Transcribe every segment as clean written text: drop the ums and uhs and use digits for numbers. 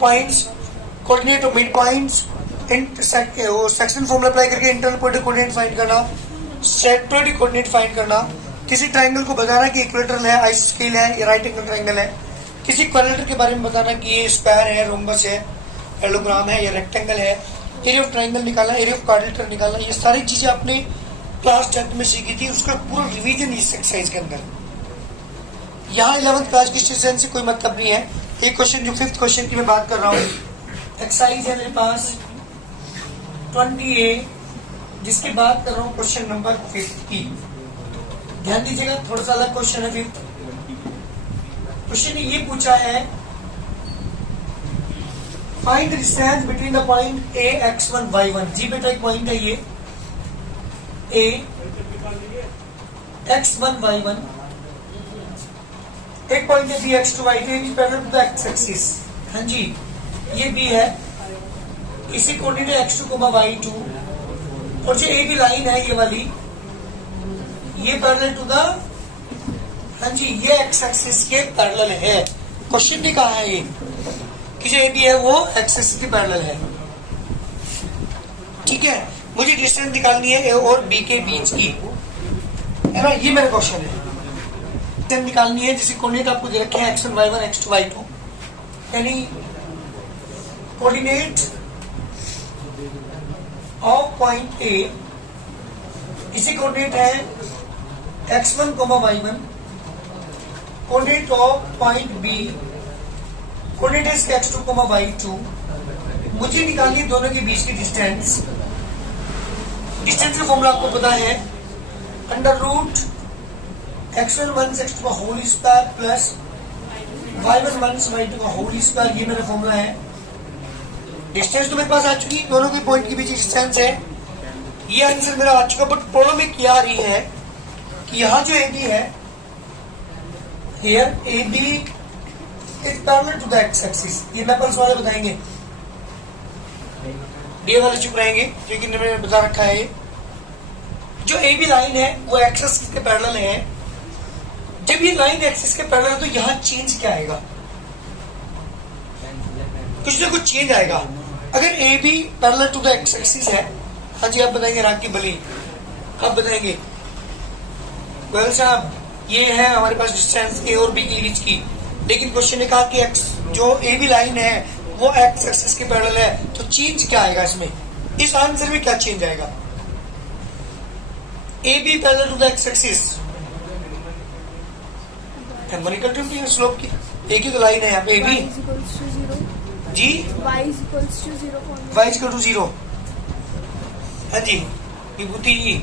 Points, coordinate of mid points, section formula apply करके internal point coordinate find करना, centroid coordinate find करना, किसी triangle को बताना कि इक्वेटरल है, आइसोस्केल है या राइट एंगल ट्रायंगल है, किसी क्वाड्रिलेटरल के बारे में बताना कि ये स्क्वायर है, रोम्बस है, पैरेललोग्राम है या रेक्टेंगल है, एरिया ऑफ ट्रायंगल निकालना, एरिया ऑफ क्वाड्रिलेटरल निकालना, ये सारी चीजें आपने क्लास 10th में सीखी थी। उसका पूरा रिवीजन इस एक्सरसाइज के अंदर। यहाँ 11th क्लास की स्टेशन से कोई मतलब नहीं है। एक क्वेश्चन जो 5th क्वेश्चन की मैं बात कर रहा हूँ, एक्सरसाइज है मेरे पास 20A, जिसकी बात कर रहा हूँ क्वेश्चन नंबर 5 की। ध्यान दीजिएगा, थोड़ा सा अलग क्वेश्चन है। 5th क्वेश्चन ये पूछा है, find the distance between the point A x1 y1। जी बेटा एक पॉइंट है ये A x1 y1, एक पॉइंट है B x2 y2 parallel to the x axis. हाँ जी, ये B है, इसी कोऑर्डिनेट x2, y2, और जो A B लाइन है ये वाली, ये पैरेलल टू द, हाँ जी, ये एक्स एक्सिस के पैरेलल है। क्वेश्चन ने कहा है ये कि जो AB है वो एक्स एक्सिस के पैरेलल है। ठीक है, मुझे डिस्टेंस निकालनी है A और B के बीच की, है ना, ये मेरा क्वेश्चन है। डिस्टेंस निकालनी है जिसकी कोऑर्डिनेट आपको दे रखे हैं x1 y1 x2 y2, यानी कोऑर्डिनेट ऑफ पॉइंट A, इसी कोऑर्डिनेट है x1 y1, coordinate of point B, coordinate है इसके x2 y2। मुझे निकालनी है दोनों के बीच की डिस्टेंस। डिस्टेंस का फॉर्मूला आपको पता है, अंडर रूट x1 1 x2 का whole square plus y1 1 y2 का होल स्क्वायर, ये मेरा फॉर्मूला है। डिस्टेंस तो मेरे पास आ चुकी, दोनों के पॉइंट के बीच डिस्टेंस है, ये आंसर मेरा आ चुका। बट प्रॉब्लम में क्या आ रही है कि यहाँ जो AB है, here AB is parallel to the x axis. ये मैपल्स वाले बताएंगे, डी वाले चुप रहेंगे, लेकिन मैंने बता रखा है। जो AB लाइन है वो एक्स एक्सिस के पैरेलल है। जब ये लाइन एक्सिस के पैरेलल है तो यहाँ चेंज क्या आएगा, कुछ ना कुछ चेंज आएगा। अगर AB parallel to the x axis है, हाँ जी आप बताएंगे राग की बली, आप बताएंगे वेल साहब ये है हमारे पास डिस्टेंस A और B के बीच की, लेकिन क्वेश्चन ने कहा कि एक्स जो AB लाइन है वो एक्स एक्सिस के पैरेलल है, तो चेंज क्या आएगा इसमें, इस आंसर में क्या चेंज आएगा। AB parallel to the x axis, slope की एक ही तो लाइन है यहाँ पे AB जी, y इक्वल टू 0। हाँ जी विभूति जी,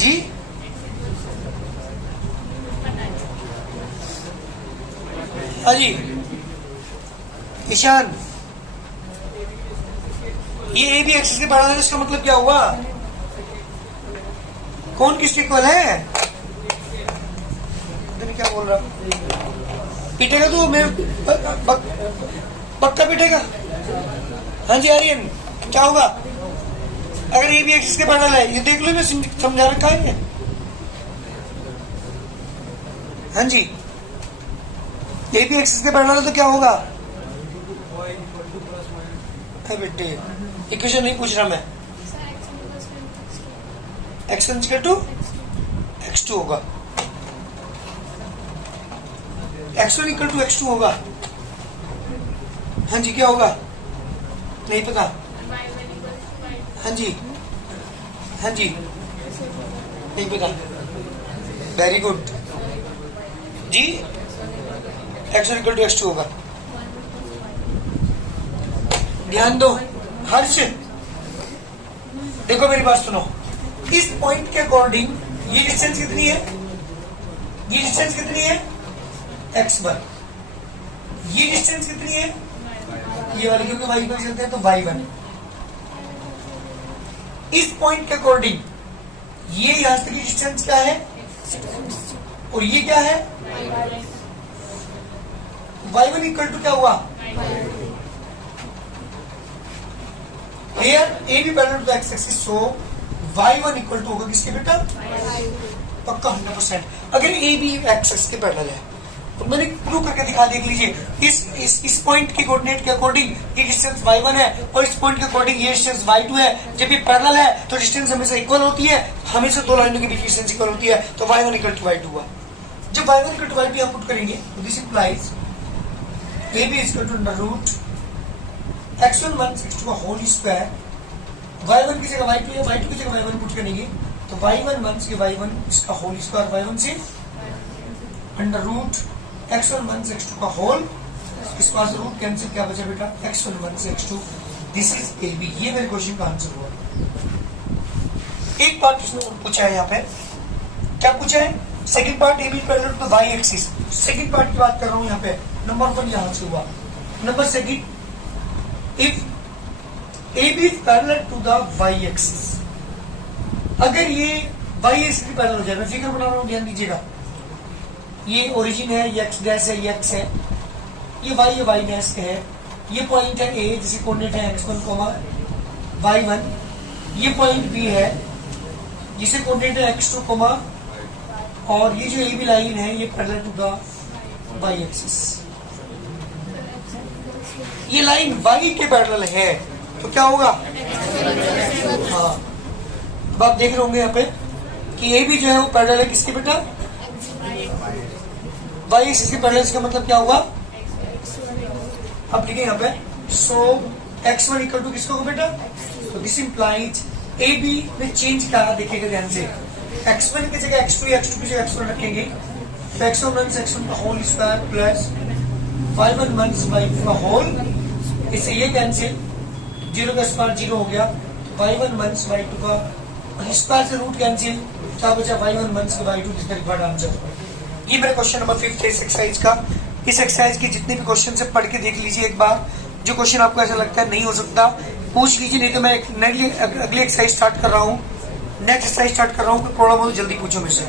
जी हाँ जी ईशान, ये AB एक्सिस के पैरेलल है, इसका मतलब क्या हुआ, कौन किसके इक्वल है, क्या बोल रहा, पीटेगा तो मैं पक्का पीटेगा। हाँ जी आर्यन, क्या होगा अगर AB एक्सिस के पैरेलल है, ये देख लो मैं समझा रखा है। हाँ जी AB एक्सिस के पैरेलल है तो क्या होगा, बेटे इक्वेशन नहीं पूछ रहा मैं, x1 इक्वल टू x2 होगा, x1 इक्वल टू x2 होगा। हाँ जी क्या होगा, नहीं पता, हाँ जी हाँ जी नहीं पता, वेरी गुड जी, x1 इक्वल टू x2 होगा। ध्यान दो हर्ष, देखो मेरी बात सुनो, इस पॉइंट के अकॉर्डिंग ये डिस्टेंस कितनी है, ये डिस्टेंस कितनी है x1, ये डिस्टेंस कितनी है ये वाली, क्योंकि y पर चलते हैं तो y1। इस पॉइंट के अकॉर्डिंग ये यहां तक की डिस्टेंस क्या है और ये क्या है, y1 इक्वल टू क्या हुआ, here AB parallel to the x axis, so y1 equal to किसके बेटा, पक्का 100%। अगर AB एक्सिस के पैरेलल है तो मैंने प्रूव करके दिखा, देख लीजिए इस पॉइंट के कोऑर्डिनेट के अकॉर्डिंग ये डिस्टेंस y1 है और इस पॉइंट के अकॉर्डिंग ये डिस्टेंस y2 है। जब ये पैरेलल है तो डिस्टेंस हमेशा इक्वल होती है, हमेशा दो लाइनों के बीच डिस्टेंस इक्वल होती है, तो y1 इक्वल टू y2 हुआ। जब y1 equal to y2 put करेंगे तो this implies ab is equal to under root x1 1 6 का होल स्क्वायर, y1 की जगह y2 है, y2 की जगह y1 पुट करेंगे तो y1 1 से y1 इसका होल स्क्वायर y1 से अंडर रूट x1 1 से x2 का होल, इस पास रूट कैंसिल, क्या बचा बेटा x1 1 से x2। This is AB। ये मेरे क्वेश्चन का आंसर हुआ। एक पार्ट उसने पूछा है यहाँ पे, क्या पूछा है? Second part AB parallel to y axis. Second part की बात कर रहा हूँ यहाँ पे। नंबर 1 यहाँ से हुआ। Number second, if AB parallel to the y axis, अगर ये y एक्सिस की पैरेलल हो जाए, मैं फिगर बना रहा हूँ, ध्यान दीजिएगा। ये ओरिजिन है, ये x डैश है, ये x है, ये y डैश है, ये पॉइंट है A जिसे कोऑर्डिनेट है x1, y1, ये पॉइंट B है जिसे कोऑर्डिनेट है x2, और ये जो AB लाइन है ये parallel to the y axis. ये लाइन y के पैरेलल है तो क्या होगा? हाँ, अब आप देख रहे होंगे यहाँ पे कि AB जो है वो पैरेलल है किसके बेटा? y एक्सिस के पैरेलल। इसका मतलब क्या हुआ? अब लिखे यहाँ पे, सो x1 इक्वल टू किसको बेटा? तो दिस इंप्लाइज AB ने चेंज करा, देखिएगा ध्यान से, x1 की जगह x2 या x2 की जगह x1 रखेंगे तो x1 1 से x1 का होल स्क्वायर प्लस y1 1 से y2 का होल, इससे ये कैंसिल, 0 का स्क्वायर 0 हो गया, y1 1 से y2 का स्क्वायर से रूट कैंसिल, क्या बचा y1 1 से y2, जिसका रिक्वायर्ड आंसर। ये मेरा क्वेश्चन नंबर 5 है इस एक्सरसाइज का। इस एक्सरसाइज के जितने भी क्वेश्चन से पढ़ के देख लीजिए एक बार। जो क्वेश्चन आपको ऐसा लगता है नहीं हो सकता पूछ लीजिए, नहीं तो मैं अगली एक्सरसाइज स्टार्ट कर रहा हूँ, नेक्स्ट एक्सरसाइज स्टार्ट कर रहा हूँ। कोई प्रॉब्लम हो तो जल्दी पूछो मेरे से।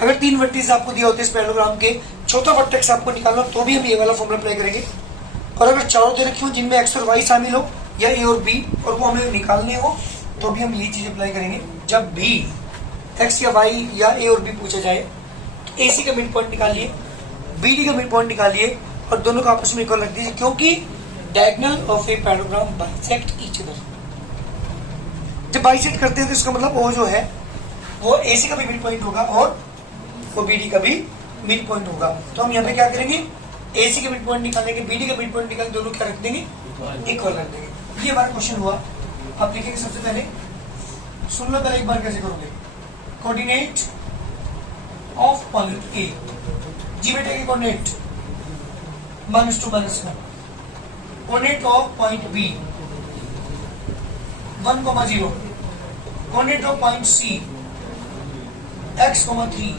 अगर 3 वर्टिस आपको दिया होते इस पैरेललोग्राम के, चौथा वर्टेक्स आपको निकालना तो भी हम ये वाला फॉर्मूला अप्लाई करेंगे। और अगर चारों दे रखी हो जिनमें x और y शामिल हो या a और b और वो हमें निकालने हो तो भी हम ये चीज अप्लाई करेंगे। जब भी x या y या a और b पूछा जाए तो AC का मिड पॉइंट निकालिए, BD का मिड पॉइंट निकालिए और दोनों को आपस में इक्वल रख दीजिए, क्योंकि diagonal of a parallelogram bisect each other. जब बाइसेक्ट करते हैं तो इसका मतलब वो जो है वो AC का भी मिड पॉइंट होगा और वो BD का भी मिड पॉइंट होगा। तो हम यहाँ पे क्या करेंगे? AC का मिड पॉइंट निकालेंगे, BD का मिड पॉइंट निकालेंगे, दोनों क्या रख देंगे? इक्वल रख देंगे। ये हमारा क्वेश्चन हुआ। आप लिखेंगे सबसे पहले, सुन लो पहले एक बार कैसे करोगे। कोऑर्डिनेट ऑफ पॉइंट A, जी बेटा के coordinate -2 -1, coordinate of point B 1, 0, coordinate of point C x, 3,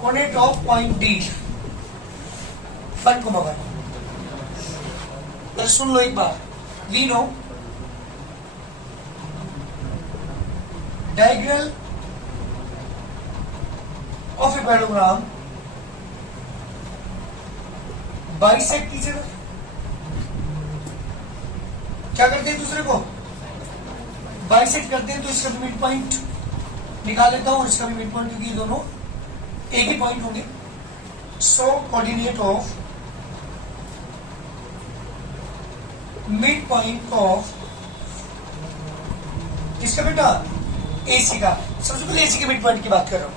coordinate of point D 1, 1। सुन लो एक बार। We know diagonal of a parallelogram bisect each other. क्या करते हैं दूसरे को? बाइसेक्ट करते हैं। तो इसका भी मिड पॉइंट निकाल लेता हूं और इसका भी मिड पॉइंट, क्योंकि ये दोनों एक ही पॉइंट होंगे। So coordinate of mid point of किसका बेटा? AC का। सबसे पहले AC के मिड पॉइंट की बात कर रहा हूं,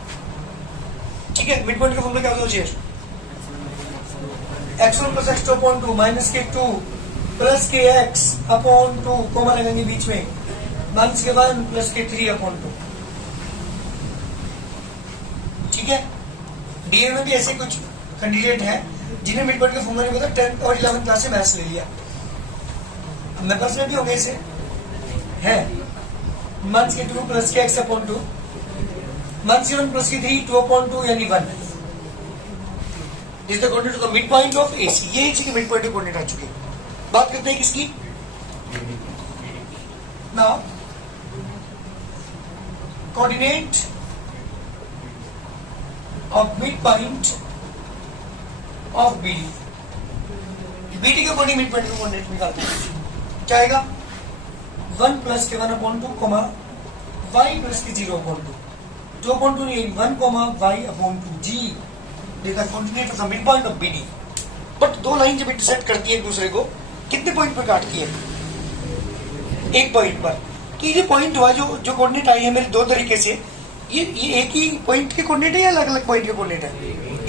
ठीक है। मिड पॉइंट का फॉर्मूला क्या होता है? x1 plus x2 upon 2 minus के 2 प्लस के x अपॉन 2, कॉमा लगाएंगे बीच में, माइनस के 1 प्लस के 3 अपॉन 2, ठीक है। डीए में भी ऐसे कुछ कैंडिडेट है जिन्हें मिड पॉइंट का फॉर्मूला नहीं पता, 10th और 11th क्लास से मैथ्स ले लिया। मेरे पास में भी होंगे ऐसे है, माइनस के 2 प्लस के x अपॉन 2, माइनस के 1 प्लस के 3, 2 अपॉन 2 यानी 1। This is the coordinate of the mid point of AC। ये AC के मिड पॉइंट के कोऑर्डिनेट आ चुके हैं। बात करते हैं किसकी? Now coordinate of mid point of BD। BD के अकॉर्डिंग मिड पॉइंट का कोऑर्डिनेट निकालते हैं। क्या आएगा? 1 प्लस के 1 अपॉन 2, y प्लस के 0 upon 2। 2.2 in 1 comma y upon 2 g देखा coordinate of the mid point of BD। But दो लाइन जब इंटरसेक्ट करती है एक दूसरे को कितने पॉइंट पर काटती है? एक पॉइंट पर। कि ये पॉइंट हुआ जो कोऑर्डिनेट आई है मेरे दो तरीके से, ये एक ही पॉइंट के कोऑर्डिनेट है या अलग अलग पॉइंट के कोऑर्डिनेट है?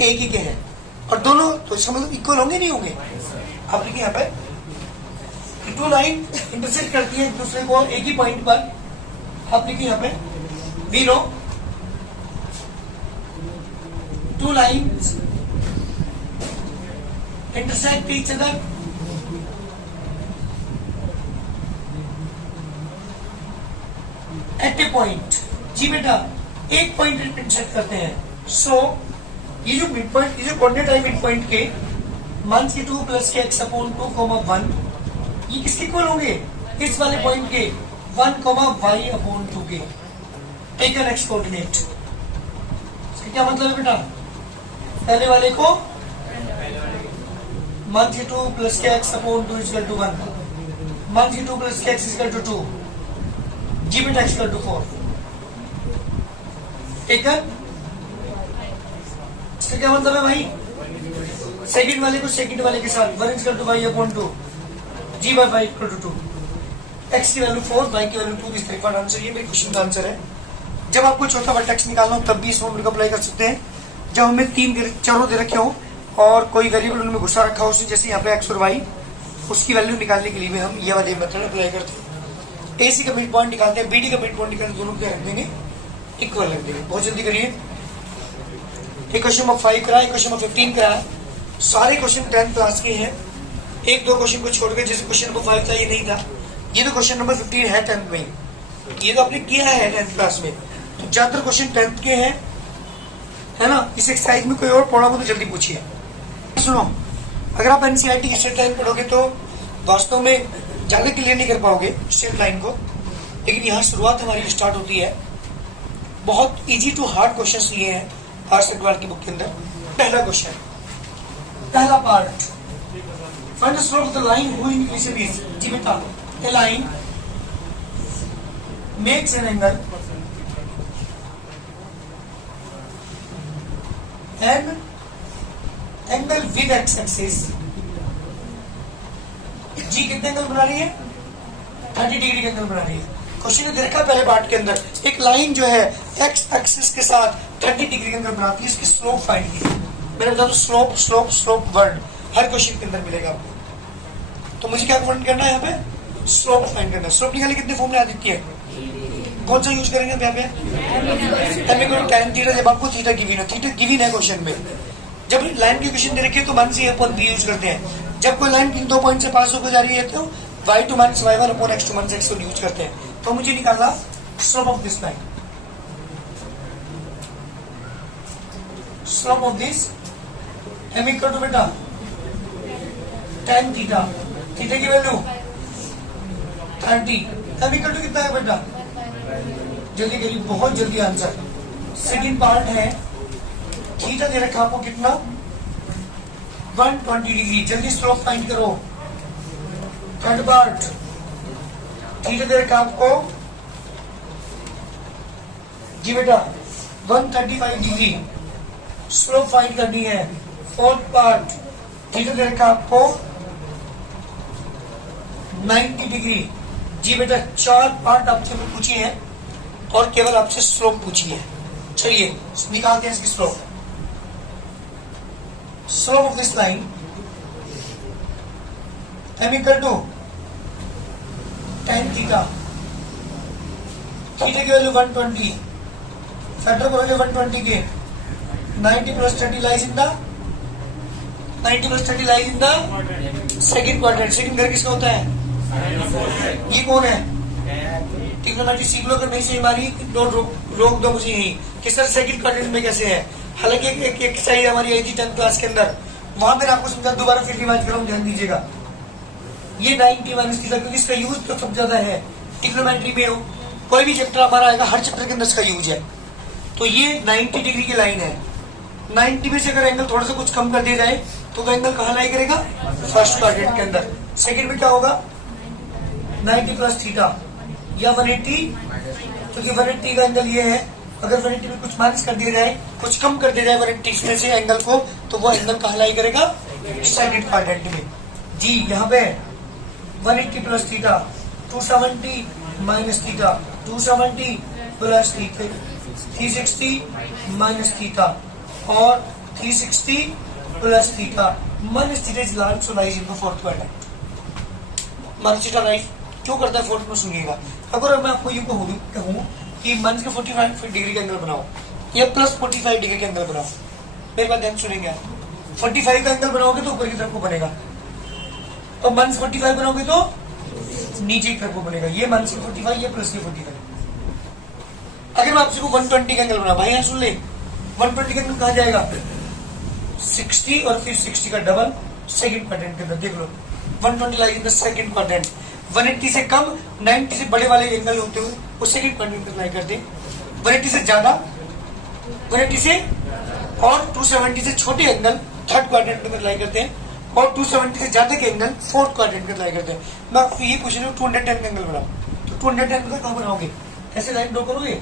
एक ही के हैं और दोनों तो इसका मतलब इक्वल होंगे नहीं होंगे? आप देखिए यहाँ पे दो लाइन इंटरसेक्ट करती है एक दूसरे को एक ही पॉइंट पर। आप देखिए यहाँ पे we know two lines intersect each other at a point। जी बेटा एक पॉइंट इंटरसेक्ट करते हैं। सो ये जो मिड पॉइंट, ये जो कोऑर्डिनेट है मिड पॉइंट के मान के 2 प्लस के x अपॉन 2 कॉमा 1, ये किसके इक्वल होंगे? इस वाले पॉइंट के 1 कॉमा y अपॉन 2 के। Taken x coordinate. क्या मतलब है बेटा? पहले वाले को मान के 2 प्लस के x अपॉन 2 इक्वल टू 1, मान के 2 प्लस के x इक्वल टू 2, जी बेटा x इक्वल टू 4। टेकन। इसका क्या मतलब है भाई? सेकंड वाले को सेकंड वाले के साथ 1 इक्वल टू y अपॉन 2, जी by y equal to 2, x की वैल्यू 4, y की वैल्यू 2। इस तरीके का आंसर, ये मेरे क्वेश्चन का आंसर है। जब आपको चौथा वर्टेक्स निकालना हो तब भी इस फॉर्मूले को अप्लाई कर सकते हैं। जब हमें 3 चारों दे रखे हो और कोई वेरिएबल उनमें घुसा रखा हो, जैसे यहाँ पे x और y, उसकी वैल्यू निकालने के लिए भी हम ये वाले मेथड अप्लाई करते हैं। AC का मिड पॉइंट निकालते हैं, BD का मिड पॉइंट निकालते हैं, दोनों क्या रख देंगे? इक्वल रख देंगे। बहुत जल्दी करिए। एक क्वेश्चन नंबर 5 करा, एक क्वेश्चन नंबर 15 करा। सारे क्वेश्चन 10th क्लास के हैं। एक दो क्वेश्चन को छोड़ के, जैसे क्वेश्चन नंबर 5 था ये नहीं था, ये तो क्वेश्चन नंबर 15 है 10th में, ये तो आपने किया है 10th क्लास में। तो ज्यादातर क्वेश्चन 10th के हैं, है ना? इस एक्सरसाइज में कोई और पढ़ा हो तो जल्दी पूछिए। सुनो, अगर आप NCERT की स्ट्रेट लाइन पढ़ोगे तो वास्तव में ज्यादा क्लियर नहीं कर पाओगे स्ट्रेट लाइन को, लेकिन यहाँ शुरुआत हमारी स्टार्ट होती है। बहुत इजी टू हार्ड क्वेश्चंस लिए हैं हर्ष अग्रवाल की बुक के अंदर। पहला क्वेश्चन, पहला part, find the slope of the line who increases is. जी बेटा, a line makes an angle and angle with x axis. जी कितने एंगल बना रही है? 30 डिग्री के एंगल बना रही है। क्वेश्चन ने देखा पहले पार्ट के अंदर, एक लाइन जो है एक्स एक्सिस के साथ 30 डिग्री के अंदर बनाती है, इसकी स्लोप फाइंड की। मैंने बता स्लोप स्लोप स्लोप वर्ड हर क्वेश्चन के अंदर मिलेगा आपको। तो मुझे क्या फाइंड करना है? यहाँ पे स्लोप फाइंड करना है। स्लोप निकालने कितने फॉर्मूले आ जाती है? कौन सा यूज करेंगे यहाँ पे? tan theta. जब आपको थीटा गिवन है, थीटा गिवन है क्वेश्चन में, जब लाइन की क्वेश्चन दे रखी है तो मान से अपॉन बी यूज करते हैं। जब कोई लाइन इन 2 पॉइंट से पास होकर जा रही है तो y2 minus y1 upon x2 minus x1 use करते हैं। तो मुझे निकालना slope of this line. Slope of this m equal to बेटा tan थीटा, थीटा की वैल्यू 30, m इक्वल टू कितना है बेटा? जल्दी करिए, बहुत जल्दी आंसर। सेकंड पार्ट है, थीटा दे रखा आपको कितना? 120 डिग्री। जल्दी स्लोप फाइंड करो। थर्ड पार्ट, थीटा दे रखा आपको जी बेटा 135 डिग्री, स्लोप फाइंड करनी है। फोर्थ पार्ट, थीटा दे रखा आपको 90 डिग्री। जी बेटा 4 पार्ट आपसे पूछी है और केवल आपसे स्लोप पूछी है। चलिए निकालते हैं इसकी slope. Slope of this line m equal to tan theta, theta की वैल्यू 120, फैक्टर करोगे 120 के 90 plus 30 lies in the 90 plus 30 lies in the second quadrant. Second घर किसका होता है? ये कौन है? ट्रिग्नोमेट्री सीख लो, अगर नहीं सही मारी रोक दो मुझे यही कि सर सेकंड क्वाड्रेंट में कैसे है। हालांकि एक एक्सरसाइज हमारी आई थी 10th क्लास के अंदर, वहां मैंने आपको समझा, दोबारा फिर रिवाइज कराऊं, ध्यान दीजिएगा। ये 90 माइनस थीटा, क्योंकि इसका यूज तो सब ज्यादा है ट्रिग्नोमेट्री में। हो कोई भी चैप्टर हमारा आएगा, हर चैप्टर के अंदर इसका यूज है। तो ये 90 डिग्री की लाइन है। 90 में से अगर एंगल थोड़ा सा कुछ कम कर दिया जाए तो वो एंगल कहाँ लाई करेगा? फर्स्ट क्वाड्रेंट के अंदर। सेकंड में क्या होगा? 90 प्लस थीटा या 180, क्योंकि 180 का एंगल ये है अगर 180 में कुछ माइनस कर दिया जाए, कुछ कम कर दिया जाए 180 में से एंगल को, तो वो एंगल कहाँ लाई करेगा? सेकंड क्वाड्रेंट में। जी यहाँ पे 180 plus theta, 270 minus theta, 270 plus theta, 360 minus theta और 360 plus theta minus theta is large, so lies in the fourth quadrant. Minus theta lies क्यों करता है फोर्थ में? सुनिएगा। अगर मैं आपको यूं कहूं कि माइनस के 45 डिग्री का एंगल बनाओ या प्लस 45 डिग्री का एंगल बनाओ, मेरे बात ध्यान सुनेंगे आप। 45 का एंगल बनाओगे तो ऊपर की तरफ को बनेगा और माइनस 45 बनाओगे तो नीचे की तरफ को बनेगा। ये माइनस के 45, ये प्लस के 45। अगर मैं आपसे 120 का एंगल बना, भाई यहाँ सुन ले, 120 का एंगल कहाँ जाएगा? 60 और फिर 60 का डबल सेकंड क्वाड्रेंट के अंदर। देख लो 120 lies in the second quadrant. 180 से कम, 90 से बड़े वाले एंगल होते हुए वो सेकंड क्वाड्रेंट में लाई करते हैं। 180 से ज्यादा, 180 से और 270 से छोटे एंगल थर्ड क्वाड्रेंट में लाई करते हैं और 270 से ज्यादा के एंगल फोर्थ क्वाड्रेंट में लाई करते हैं। मैं आपको ये पूछ रहा हूँ 210 का एंगल बनाओ, तो 210 का कहाँ बनाओगे? ऐसे लाइन ड्रॉ करोगे,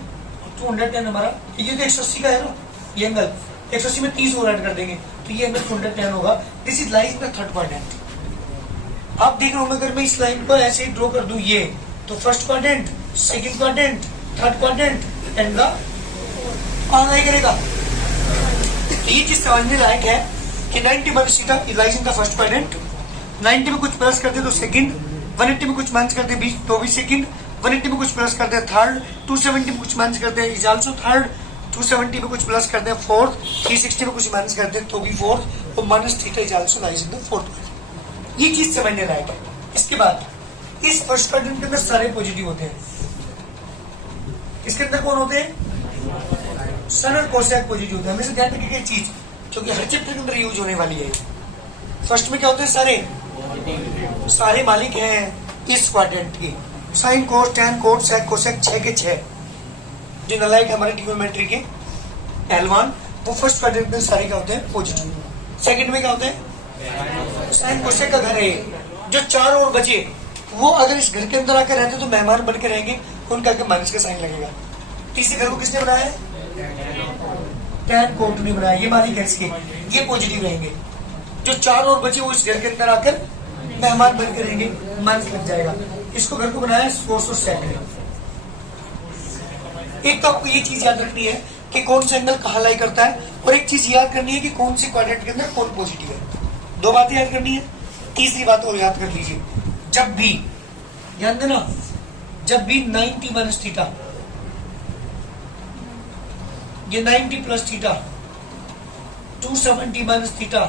210 हमारा, ये तो 180 का है ना, ये एंगल 180 में 30 और ऐड कर देंगे तो ये एंगल 210 होगा। This is lies the third quadrant. आप देख रहे हो, अगर मैं इस लाइन को ऐसे ड्रॉ कर दूं ये, तो first quadrant, second quadrant, third quadrant and the लाई करेगा। तो ये चीज समझने लायक है कि 90 minus theta lies in the first quadrant. 90 में कुछ प्लस कर दे तो सेकंड, 180 में कुछ माइनस कर दे तो भी सेकंड, 180 में कुछ प्लस कर दे थर्ड, 270 में कुछ माइनस कर दे इज आल्सो थर्ड, 270 में कुछ प्लस कर दे फोर्थ, 360 में कुछ माइनस कर दे तो भी फोर्थ, और minus theta is also lies in the fourth quadrant. ये चीज समझने लायक है। इसके बाद इस फर्स्ट क्वाड्रेंट के अंदर सारे पॉजिटिव होते हैं। इसके अंदर कौन होते हैं? सन और कोसेक पॉजिटिव होते हैं। हमेशा ध्यान रखिए चीज, क्योंकि हर चैप्टर के अंदर यूज होने वाली है। फर्स्ट में क्या होते हैं? सारे मालिक हैं इस क्वाड्रेंट के। साइन, कोस, टैन, कोट, सेक, कोसेक 6 के 6 जो नलायक हमारे ट्रिग्नोमेट्री के पहलवान, वो फर्स्ट क्वाड्रेंट में सारे क्या होते हैं? पॉजिटिव। सेकंड में क्या होते हैं? साइन कोसेक का घर है, जो चार और बचे वो अगर इस घर के अंदर आकर रहते तो मेहमान बन के रहेंगे, उनका आगे माइनस का साइन लगेगा। तीसरे घर को किसने बनाया है? टैन कोट ने बनाया, ये मालिक है इसके, ये पॉजिटिव रहेंगे। जो चार और बचे वो इस घर के अंदर आकर मेहमान बन के रहेंगे, माइनस लग जाएगा। इसको घर को बनाया कोस और सेक ने। एक तो आपको ये चीज याद रखनी है कि कौन सा एंगल कहाँ लाई करता है, और एक चीज याद करनी है कि कौन सी क्वाड्रेंट के अंदर कौन पॉजिटिव है। दो बातें याद करनी है। तीसरी बात और याद कर लीजिए, जब भी ध्यान देना, जब भी 90 माइनस थीटा, ये 90 plus theta, 270 minus theta,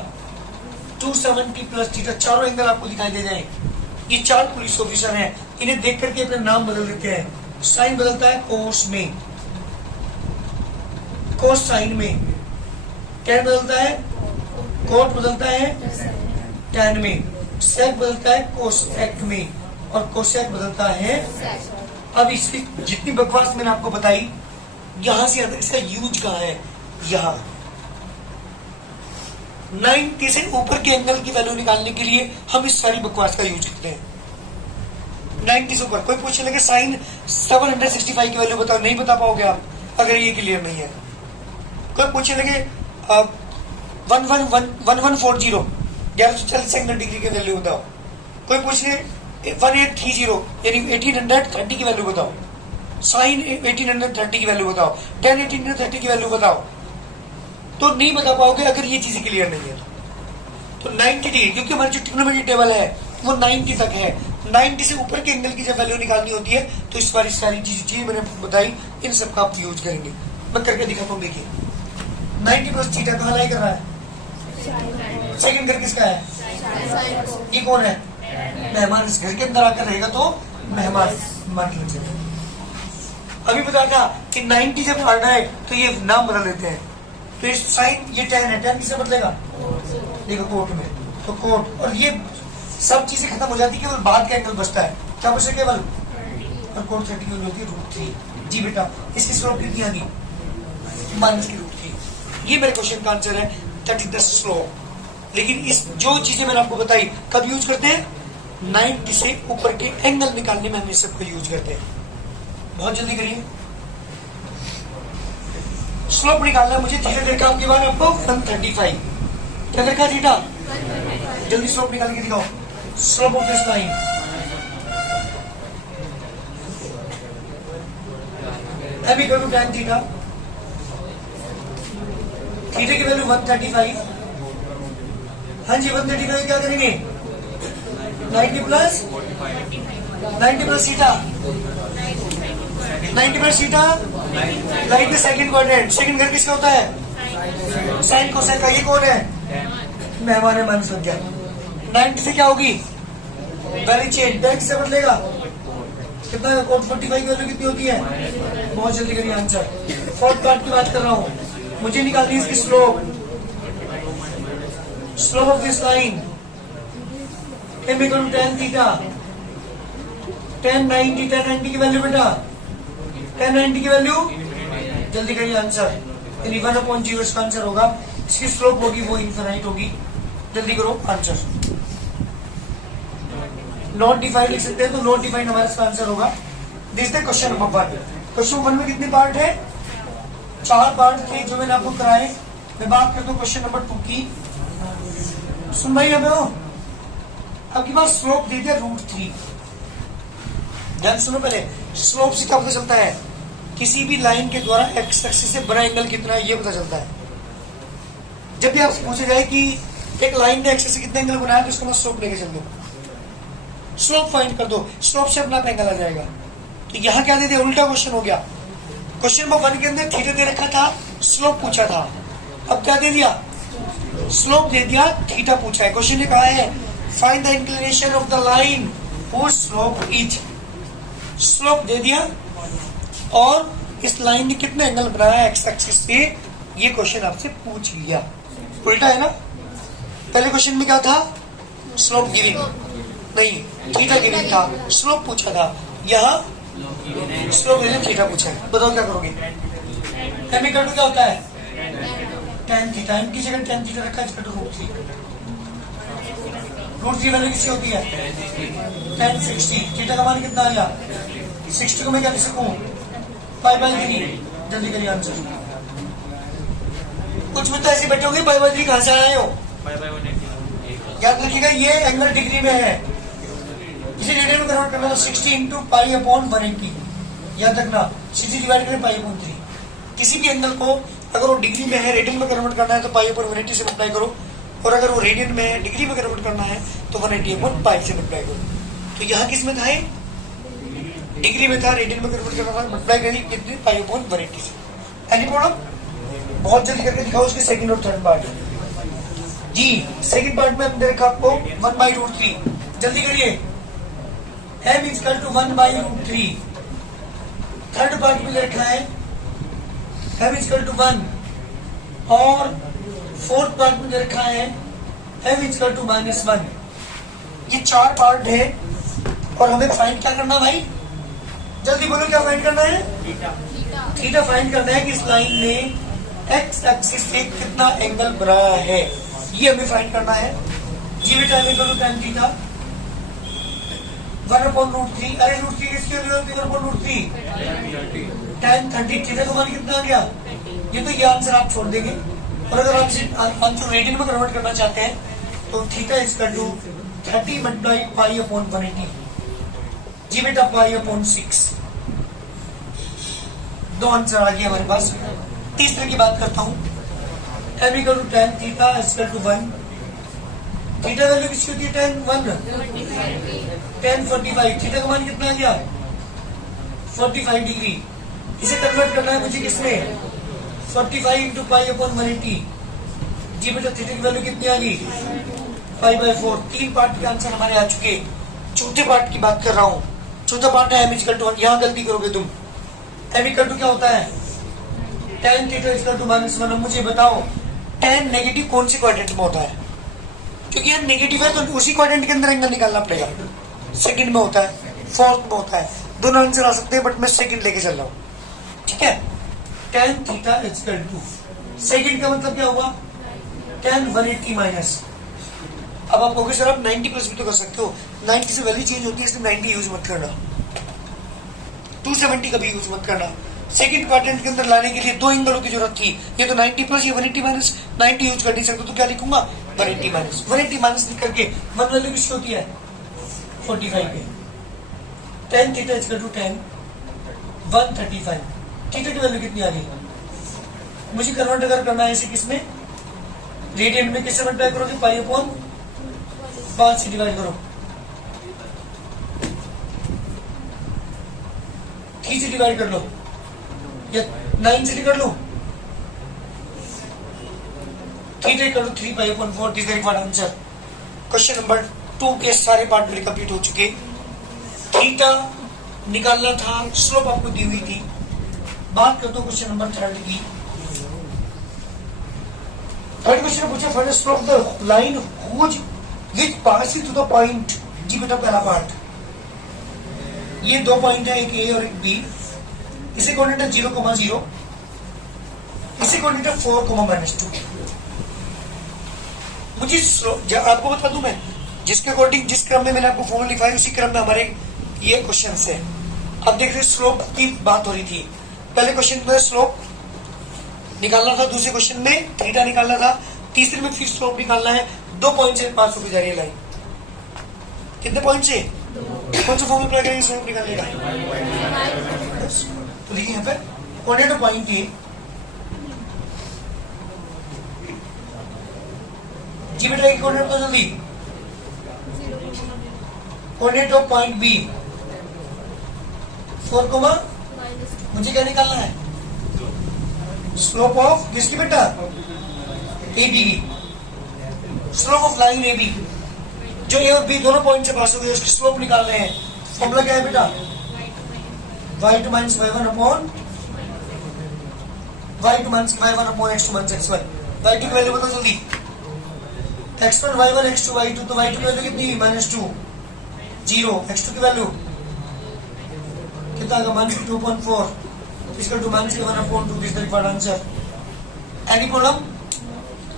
270 plus theta, चारों एंगल आपको दिखाई दे जाए। ये चार पुलिस ऑफिसर हैं, इन्हें देख करके अपना नाम बदल देते हैं। साइन बदलता है कोस में, कोस साइन में, टैन बदलता है, कोट बदलता है टैन में, सेक बदलता है कोसेक में, और कोसेक बदलता है। अब इसकी जितनी बकवास मैंने आपको बताई, यहां से इसका यूज कहां है? यहां 90 से ऊपर के एंगल की वैल्यू निकालने के लिए हम इस सारी बकवास का यूज करते हैं। 90 से ऊपर कोई पूछने लगे साइन 765 की वैल्यू बताओ, नहीं बता पाओगे आप अगर ये क्लियर नहीं है। कोई पूछने लगे 1140 1140 एंगल डिग्री की वैल्यू बताओ, कोई पूछे 1830 यानी 1830 की वैल्यू बताओ, साइन 1830 की वैल्यू बताओ, tan 1830 की वैल्यू बताओ, तो नहीं बता पाओगे अगर ये चीजें क्लियर नहीं है। तो 90 डिग्री, क्योंकि हमारी जो ट्रिग्नोमेट्री टेबल है वो 90 तक है। 90 से ऊपर के एंगल की जब वैल्यू निकालनी होती है तो इस बार सारी चीजें मैंने बताई, इन सबका आप यूज करेंगे। मैं करके दिखाता हूँ। देखिए 90 प्लस थीटा कहाँ लाई कर रहा है? सेकंड घर किसका है? ये कौन है? मेहमान। इस घर के अंदर आकर रहेगा तो मेहमान मान लीजिए। अभी बता था कि 90 जब आ रहा है तो ये नाम बदल लेते हैं। तो इस साइन, ये टैन है, टैन किसे बदलेगा? देखो कोट में, तो कोट, और ये सब चीजें खत्म हो जाती है, केवल बाद का एंगल बचता है। क्या बचा केवल? और कोट 30 की होती है √3। जी बेटा, इसकी स्लोप कितनी आ गई? माइनस की √3। ये मेरे क्वेश्चन का आंसर है, दैट इज द स्लोप। लेकिन इस जो चीजें मैंने आपको बताई कब यूज करते हैं? 90 से ऊपर के एंगल निकालने में हम इस सबको यूज करते हैं। बहुत जल्दी करिए। स्लोप निकालना है मुझे। थीटा दे रखा आपके बाद आपको 135, क्या दे रखा थीटा, जल्दी स्लोप निकाल के दिखाओ। Slope of this line m equal to tan theta, theta की वैल्यू 135। हाँ जी 135 क्या करेंगे 90 plus theta, 90 plus theta line के सेकंड क्वाड्रेंट, सेकंड घर किसका होता है साइन कोसाइन का, ये कौन है मेहमान है माइनस संख्या। 90 से क्या होगी वैल्यू चेंज, tan किससे बदलेगा कितना, 45 की वैल्यू कितनी होती है, बहुत जल्दी करिए आंसर। फोर्थ पार्ट की बात कर रहा हूँ, मुझे निकालनी है इसकी slope, slope of this line m equal to tan theta, tan 90 की वैल्यू बेटा, tan 90 की वैल्यू जल्दी करिए आंसर, 1/0 इसका आंसर होगा। इसकी स्लोप होगी वो इनफिनाइट होगी, जल्दी करो आंसर। नॉट डिफाइंड लिख सकते हैं तो नॉट डिफाइंड हमारा इसका आंसर होगा। This the question number 1। Question 1 में कितने पार्ट है, 4 पार्ट थे जो मैंने आपको कराए। मैं बात करता हूँ क्वेश्चन नंबर 2 की। सुन भाई अब आपके पास स्लोप दे दिया √3। ध्यान सुनो पहले, स्लोप से क्या पता चलता है, किसी भी लाइन के द्वारा एक्स एक्सिस से बड़ा एंगल कितना है ये पता चलता है। जब भी आपसे पूछा जाए कि एक लाइन ने एक्सिस से कितने एंगल बनाया तो उसको मैं स्लोप लेके चल दो, स्लोप फाइंड कर दो, स्लोप से अपना एंगल आ जाएगा। तो यहाँ क्या दे दिया, उल्टा क्वेश्चन हो गया। क्वेश्चन नंबर 1 के अंदर थीटा दे रखा था, स्लोप पूछा था, अब क्या दे दिया स्लोप दे दिया, थीटा पूछा है। क्वेश्चन ने कहा है find the inclination of the line whose slope is, slope दे दिया और इस लाइन ने कितने एंगल बनाया एक्स एक्सिस से, ये क्वेश्चन आपसे पूछ लिया। उल्टा है ना, पहले क्वेश्चन में क्या था स्लोप गिविंग नहीं, थीटा गिविंग था, स्लोप पूछा था, यहाँ स्लोप गिविंग थीटा पूछा है। बताओ क्या करोगे, m इक्वल टू क्या होता है tan थीटा, m की जगह tan थीटा रखा है, इसका √3, √3 वैल्यू किसकी होती है tan 60, थीटा का मान कितना आया 60 को मैं क्या लिख सकूं π/3, जल्दी करिए आंसर। कुछ भी तो ऐसे बैठे होंगे π/3 कहां से आए हो, याद रखिएगा ये एंगल डिग्री में है, इसे रेडियन में कन्वर्ट करना है 60 इंटू π/180, याद रखना 60 डिवाइड करें π/3। किसी भी एंगल को अगर वो डिग्री में है रेडियन में कन्वर्ट करना है तो π/180 से मल्टीप्लाई करो, और अगर वो रेडियन में है डिग्री में कन्वर्ट करना है तो 180/π से मल्टीप्लाई करो। तो यहाँ किस में था, डिग्री में था, रेडियन में कन्वर्ट करना था, मल्टीप्लाई करिए कितने π/180 से। एनी प्रॉब्लम, बहुत जल्दी करके दिखाओ उसके सेकंड और थर्ड पार्ट जी। सेकंड पार्ट में हमने रखा आपको 1/√3, जल्दी करिए m equal to 1/√3। Third part में रखा है m इक्वल टू 1, और फोर्थ पार्ट में रखा है m इक्वल टू -1। ये 4 पार्ट है और हमें फाइंड क्या करना भाई, जल्दी बोलो क्या फाइंड करना है, थीटा फाइंड करना है कि इस लाइन ने एक्स एक्सिस से कितना एंगल बनाया है, ये हमें फाइंड करना है। जी बेटा m equal to tan theta 1/√3, अरे √3 किसकी वैल्यू होती है 1/√3 tan 30, थीटा का मान कितना आ गया, ये तो ये आंसर आप छोड़ देंगे। और अगर आप इसे आंसर रेडियन में कन्वर्ट करना चाहते हैं तो थीटा इक्वल टू 30 मल्टीप्लाई π/180, जी बेटा π/6। 2 आंसर आ गया हमारे पास। तीसरे की बात करता हूँ, m equal to tan theta equal to 1, theta value किसकी होती है tan 45, थीटा का मान कितना आ गया 45 डिग्री। इसे कन्वर्ट करना है मुझे किसमें 45 इंटू π/180, जी बेटा थीटा की वैल्यू कितनी आ गई π/4। 3 पार्ट के आंसर हमारे आ चुके। चौथे पार्ट की बात कर रहा हूँ, चौथा पार्ट है m इक्वल टू 1। यहाँ गलती करोगे तुम, m इक्वल टू क्या होता है tan थीटा इक्वल टू -1। मुझे बताओ tan नेगेटिव कौन सी क्वाड्रेंट में होता है, क्योंकि यह नेगेटिव है तो उसी क्वाड्रेंट के अंदर एंगल निकालना पड़ेगा। सेकंड में होता है, फोर्थ में होता है, दोनों आंसर आ सकते हैं बट मैं सेकंड लेके चल रहा हूँ, ठीक है। tan theta equal to, second का मतलब क्या हुआ tan 180 माइनस। अब आप कहोगे सर आप 90 प्लस भी तो कर सकते हो, 90 से वैल्यू चेंज होती है इसलिए 90 यूज मत करना, 270 का भी यूज मत करना, सेकंड क्वाड्रेंट के अंदर लाने के लिए दो एंगलों की जरूरत थी। ये तो 90 प्लस, ये 180 माइनस। 90 यूज कर नहीं सकते, तो क्या लिखूंगा 180 माइनस। 180 माइनस लिख करके मन वैल्यू किसकी होती है 45 है। tan theta is equal to tan 135। Theta की वैल्यू कितनी आ गई? मुझे कन्वर्ट अगर करना है इसे किसमें, रेडियन में किससे मल्टीप्लाई करोगे? पाई अपॉन 5 से डिवाइड करो, 3 से डिवाइड कर लो या 9 से कर लो। Theta equal to 3 pi upon 4 this is the answer. Question number 2 के सारे पार्ट मेरे कंप्लीट हो चुके। थीटा निकालना था, स्लोप आपको दी हुई थी। बात करते हो क्वेश्चन नंबर 3 की। थर्ड क्वेश्चन पूछा find slope the line which passing through the point. जी बेटा पहला पार्ट, ये दो पॉइंट है, एक ए और एक बी। इसे कोऑर्डिनेट है 0,0, इसे कोऑर्डिनेट है 4,-2। मुझे आपको बता दूं मैं, जिसके अकॉर्डिंग जिस क्रम में मैंने आपको फॉर्मूला लिखवाया उसी क्रम में हमारे ये क्वेश्चन है। अब देख रहे स्लोप की बात हो रही थी। पहले क्वेश्चन में स्लोप निकालना था, दूसरे क्वेश्चन में थीटा निकालना था, तीसरे में फिर स्लोप निकालना है। 2 पॉइंट से पास होकर जा रही है लाइन। कितने पॉइंट से? कौन सा फॉर्मूला अप्लाई करेंगे स्लोप निकालने का? तो देखिए यहाँ पे कोऑर्डिनेट पॉइंट ए, जी बेटा एक कोऑर्डिनेट तो जल्दी, कोऑर्डिनेट ऑफ पॉइंट बी 4, मुझे क्या निकालना है? स्लोप ऑफ किसकी बेटा? A B, slope of line A B, जो ए और बी दोनों पॉइंट से पास हो गए उसकी स्लोप निकाल रहे हैं। फॉर्मूला क्या है बेटा? y2 minus y1 upon y2 minus y1 upon x2 minus x1। y2 की वैल्यू बताओ जल्दी। x1 y1 x2 y2, तो y2 की वैल्यू कितनी? -2 0। x2 की वैल्यू कितना आएगा? -2.4 इसका 2 -1 upon 2 this the required answer. Any problem?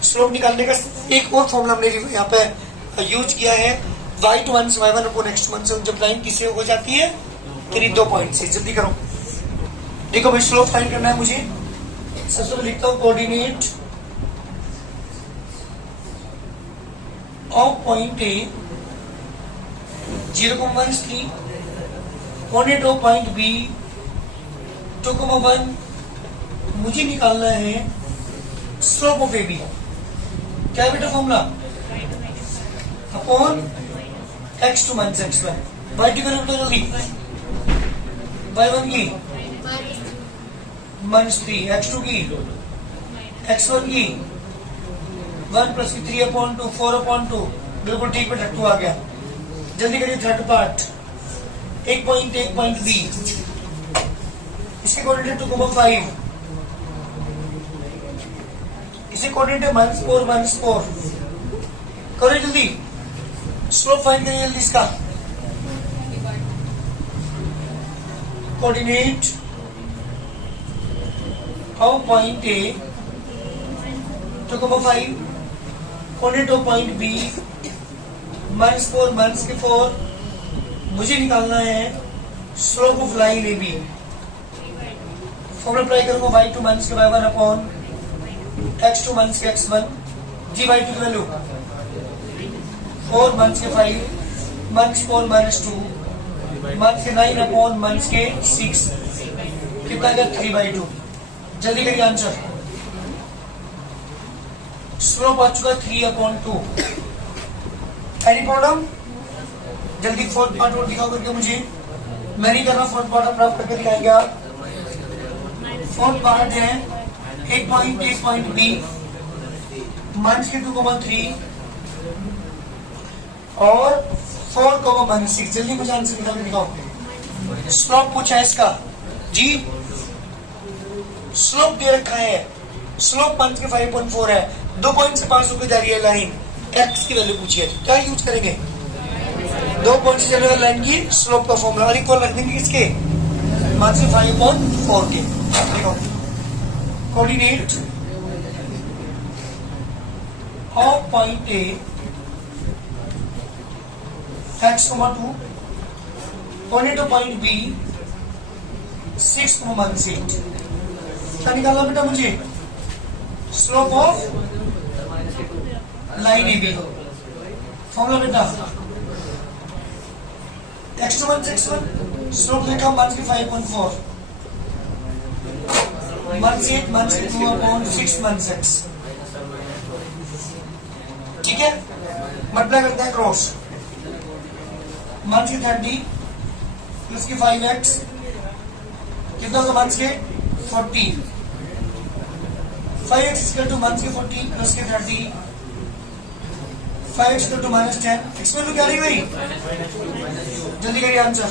Slope निकालने का एक और फॉर्मूला हमने यहाँ पे यूज किया है, y2 minus y1 upon x2 minus, जब लाइन किससे हो जाती है? करीब 2 पॉइंट से। जल्दी करो, देखो भाई स्लोप फाइंड करना है मुझे। सबसे पहले लिखता हूँ coordinate of point A 0,3, coordinate of point B 2,1। मुझे निकालना है स्लोप ऑफ ए बी। क्या है बेटा formula? Upon x2 minus x1। y2 की वैल्यू बताओ जल्दी। y1 की -3, x2 की, x1 की 1 प्लस 3/2 4/2। बिल्कुल ठीक बेटा, 2 आ गया। जल्दी करिए थर्ड पार्ट। एक पॉइंट बी, इसके कोऑर्डिनेट 2,5, इसे कोऑर्डिनेट है -4 करो जल्दी। स्लोप फाइंड करिए जल्दी इसका। Coordinate of point A 2,5, coordinate of point B -4 मुझे निकालना है slope of line A B. Formula apply करूंगा y2 minus y1 upon x2 minus x1। जी y2 की वैल्यू 4 माइनस 5 -4 -2 -9 अपॉन -6 कितना आएगा? 3/2। जल्दी करिए आंसर। स्लोप आ चुका 3/2। Any problem? जल्दी फोर्थ पार्ट और दिखाओ करके मुझे। मैं नहीं कर रहा, फोर्थ पार्ट अपना करके दिखाएंगे आप। फोर्थ पार्ट है एक पॉइंट बी -2,3 और 4,6। जल्दी मुझे आंसर निकाल के दिखाओ। स्लोप पूछा है इसका जी, स्लोप दे रखा है, स्लोप 5.4 है, 2 पॉइंट से पास होकर जा रही है लाइन। एक्स की वैल्यू पूछी है, क्या यूज करेंगे? 2 पॉइंट से चलने वाली लाइन की स्लोप का फॉर्मूला और इक्वल रख देंगे किसके? -5/4 के। देखो coordinate of point A x, 2, coordinate of point B 6 minus 8। क्या निकालना बेटा मुझे? Slope of line A B. Formula बेटा x1 6 1, स्लोप लिखा minus 5.4, minus 8 minus 2 upon 6 minus x। ठीक है, मल्टीप्लाई करते हैं क्रॉस, माइनस 30 प्लस की 5x कितना होगा? माइनस के 40, 5x इक्वल टू माइनस के 40 प्लस के 30, 5x equal to minus 10। X value क्या रही भाई? जल्दी करिए आंसर।